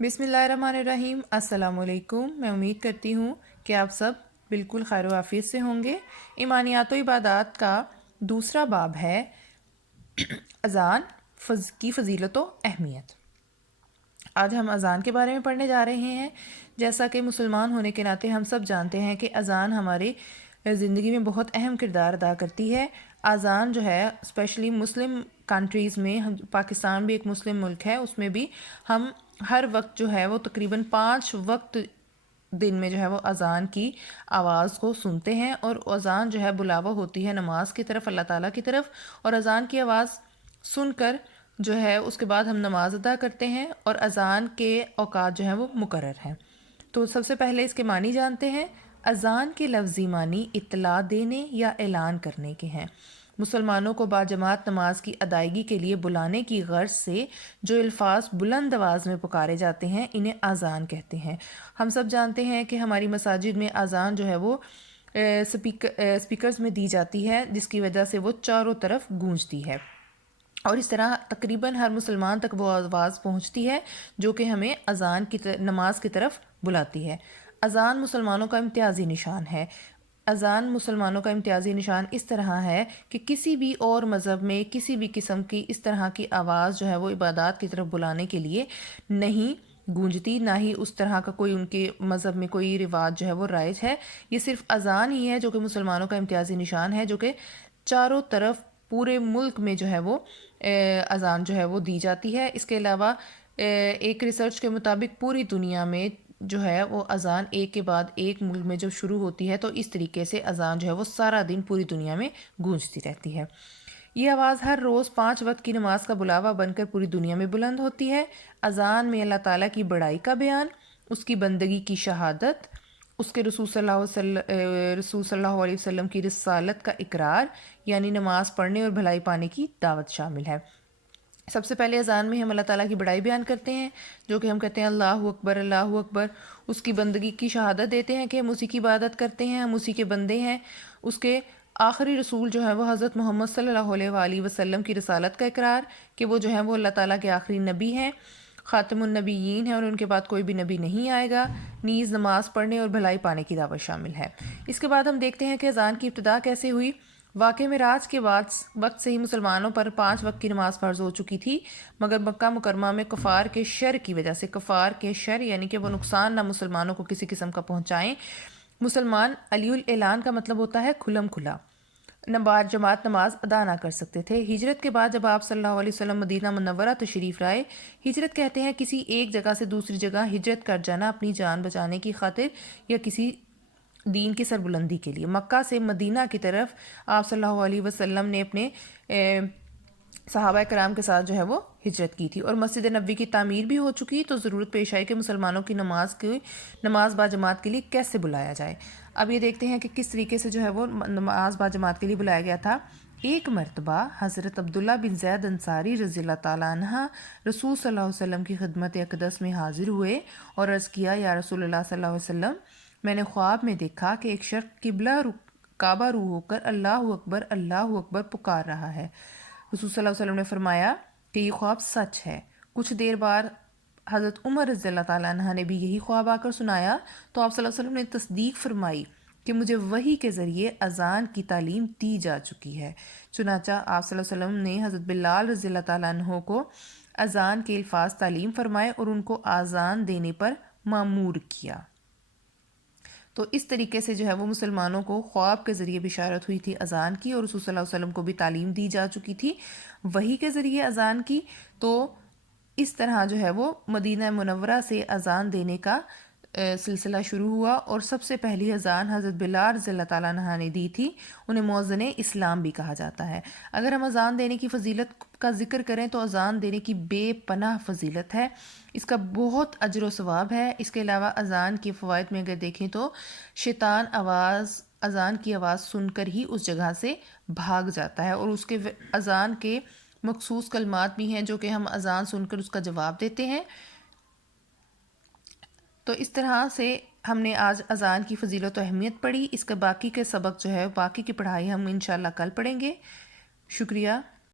بسم اللہ الرحمن الرحیم۔ السلام علیکم۔ میں امید کرتی ہوں کہ آپ سب بالکل خیر و عافیت سے ہوں گے۔ ایمانیات و عبادات کا دوسرا باب ہے اذان کی فضیلت و اہمیت۔ آج ہم اذان کے بارے میں پڑھنے جا رہے ہیں۔ جیسا کہ مسلمان ہونے کے ناطے ہم سب جانتے ہیں کہ اذان ہماری زندگی میں بہت اہم کردار ادا کرتی ہے۔ اذان جو ہے اسپیشلی مسلم کنٹریز میں، پاکستان بھی ایک مسلم ملک ہے، اس میں بھی ہم ہر وقت جو ہے وہ تقریباً 5 وقت دن میں جو ہے وہ اذان کی آواز کو سنتے ہیں، اور اذان جو ہے بلاوا ہوتی ہے نماز کی طرف، اللہ تعالیٰ کی طرف، اور اذان کی آواز سن کر جو ہے اس کے بعد ہم نماز ادا کرتے ہیں، اور اذان کے اوقات جو ہیں وہ مقرر ہیں۔ تو سب سے پہلے اس کے معنی جانتے ہیں۔ اذان کے لفظی معنی اطلاع دینے یا اعلان کرنے کے ہیں۔ مسلمانوں کو باجماعت نماز کی ادائیگی کے لیے بلانے کی غرض سے جو الفاظ بلند آواز میں پکارے جاتے ہیں انہیں اذان کہتے ہیں۔ ہم سب جانتے ہیں کہ ہماری مساجد میں اذان جو ہے وہ اسپیکرز میں دی جاتی ہے، جس کی وجہ سے وہ چاروں طرف گونجتی ہے، اور اس طرح تقریباً ہر مسلمان تک وہ آواز پہنچتی ہے جو کہ ہمیں اذان کی نماز کی طرف بلاتی ہے۔ اذان مسلمانوں کا امتیازی نشان ہے۔ اذان مسلمانوں کا امتیازی نشان اس طرح ہے کہ کسی بھی اور مذہب میں کسی بھی قسم کی اس طرح کی آواز جو ہے وہ عبادات کی طرف بلانے کے لیے نہیں گونجتی، نہ ہی اس طرح کا کوئی ان کے مذہب میں کوئی رواج جو ہے وہ رائج ہے۔ یہ صرف اذان ہی ہے جو کہ مسلمانوں کا امتیازی نشان ہے، جو کہ چاروں طرف پورے ملک میں جو ہے وہ اذان جو ہے وہ دی جاتی ہے۔ اس کے علاوہ ایک ریسرچ کے مطابق پوری دنیا میں جو ہے وہ اذان ایک کے بعد ایک ملک میں جب شروع ہوتی ہے تو اس طریقے سے اذان جو ہے وہ سارا دن پوری دنیا میں گونجتی رہتی ہے۔ یہ آواز ہر روز 5 وقت کی نماز کا بلاوا بن کر پوری دنیا میں بلند ہوتی ہے۔ اذان میں اللہ تعالیٰ کی بڑائی کا بیان، اس کی بندگی کی شہادت، اس کے رسول صلی اللہ علیہ وسلم کی رسالت کا اقرار، یعنی نماز پڑھنے اور بھلائی پانے کی دعوت شامل ہے۔ سب سے پہلے اذان میں ہم اللہ تعالیٰ کی بڑائی بیان کرتے ہیں، جو کہ ہم کہتے ہیں اللہ اکبر اللہ اکبر۔ اس کی بندگی کی شہادت دیتے ہیں کہ ہم اسی کی عبادت کرتے ہیں، ہم اسی کے بندے ہیں۔ اس کے آخری رسول جو ہے وہ حضرت محمد صلی اللہ علیہ وآلہ وسلم کی رسالت کا اقرار، کہ وہ جو ہے وہ اللہ تعالیٰ کے آخری نبی ہیں، خاتم النبیین ہیں، اور ان کے بعد کوئی بھی نبی نہیں آئے گا۔ نیز نماز پڑھنے اور بھلائی پانے کی دعوت شامل ہے۔ اس کے بعد ہم دیکھتے ہیں کہ اذان کی ابتدا کیسے ہوئی۔ واقع معراج کے بعد وقت سے ہی مسلمانوں پر 5 وقت کی نماز فرض ہو چکی تھی، مگر مکہ مکرمہ میں کفار کے شر کی وجہ سے، کفار کے شر یعنی کہ وہ نقصان نہ مسلمانوں کو کسی قسم کا پہنچائیں، مسلمان علی الاعلان کا مطلب ہوتا ہے کھلم کھلا، جماعت نماز ادا نہ کر سکتے تھے۔ ہجرت کے بعد جب آپ صلی اللہ علیہ وسلم مدینہ منورہ تشریف لائے، ہجرت کہتے ہیں کسی ایک جگہ سے دوسری جگہ ہجرت کر جانا اپنی جان بچانے کی خاطر یا کسی دین کی سربلندی کے لیے۔ مکہ سے مدینہ کی طرف آپ صلی اللہ علیہ وسلم نے اپنے صحابہ کرام کے ساتھ جو ہے وہ ہجرت کی تھی، اور مسجد نبوی کی تعمیر بھی ہو چکی، تو ضرورت پیش آئی کہ مسلمانوں کی نماز با جماعت کے لیے کیسے بلایا جائے۔ اب یہ دیکھتے ہیں کہ کس طریقے سے جو ہے وہ نماز با جماعت کے لیے بلایا گیا تھا۔ ایک مرتبہ حضرت عبداللہ بن زید انصاری رضی اللہ تعالیٰ عنہ رسول صلی اللہ علیہ وسلم کی خدمت اقدس میں حاضر ہوئے اور عرض کیا، یا رسول اللہ صلی اللہ علیہ وسلم، میں نے خواب میں دیکھا کہ ایک شخص قبلہ کعبہ رو ہو کر اللہ اکبر پکار رہا ہے۔ رسول صلی اللہ علیہ وسلم نے فرمایا کہ یہ خواب سچ ہے۔ کچھ دیر بعد حضرت عمر رضی اللہ تعالیٰ عنہ نے بھی یہی خواب آ کر سنایا، تو آپ صلی اللہ علیہ وسلم نے تصدیق فرمائی کہ مجھے وحی کے ذریعے اذان کی تعلیم دی جا چکی ہے۔ چنانچہ آپ صلی اللہ علیہ وسلم نے حضرت بلال رضی اللہ تعالیٰ عنہ کو اذان کے الفاظ تعلیم فرمائے اور ان کو اذان دینے پر مامور کیا۔ تو اس طریقے سے جو ہے وہ مسلمانوں کو خواب کے ذریعے بشارت ہوئی تھی اذان کی، اور رسول صلی اللہ علیہ وسلم کو بھی تعلیم دی جا چکی تھی وحی کے ذریعے اذان کی۔ تو اس طرح جو ہے وہ مدینہ منورہ سے اذان دینے کا سلسلہ شروع ہوا، اور سب سے پہلی اذان حضرت بلال رضی اللہ تعالیٰ عنہ نے دی تھی۔ انہیں مؤذن اسلام بھی کہا جاتا ہے۔ اگر ہم اذان دینے کی فضیلت کا ذکر کریں تو اذان دینے کی بے پناہ فضیلت ہے، اس کا بہت اجر و ثواب ہے۔ اس کے علاوہ اذان کے فوائد میں اگر دیکھیں تو شیطان اذان کی آواز سن کر ہی اس جگہ سے بھاگ جاتا ہے، اور اس کے اذان کے مخصوص کلمات بھی ہیں جو کہ ہم اذان سن کر اس کا جواب دیتے ہیں۔ تو اس طرح سے ہم نے آج اذان کی فضیلت و اہمیت پڑھی۔ اس کا باقی کے سبق جو ہے، باقی کی پڑھائی ہم انشاءاللہ کل پڑھیں گے۔ شکریہ۔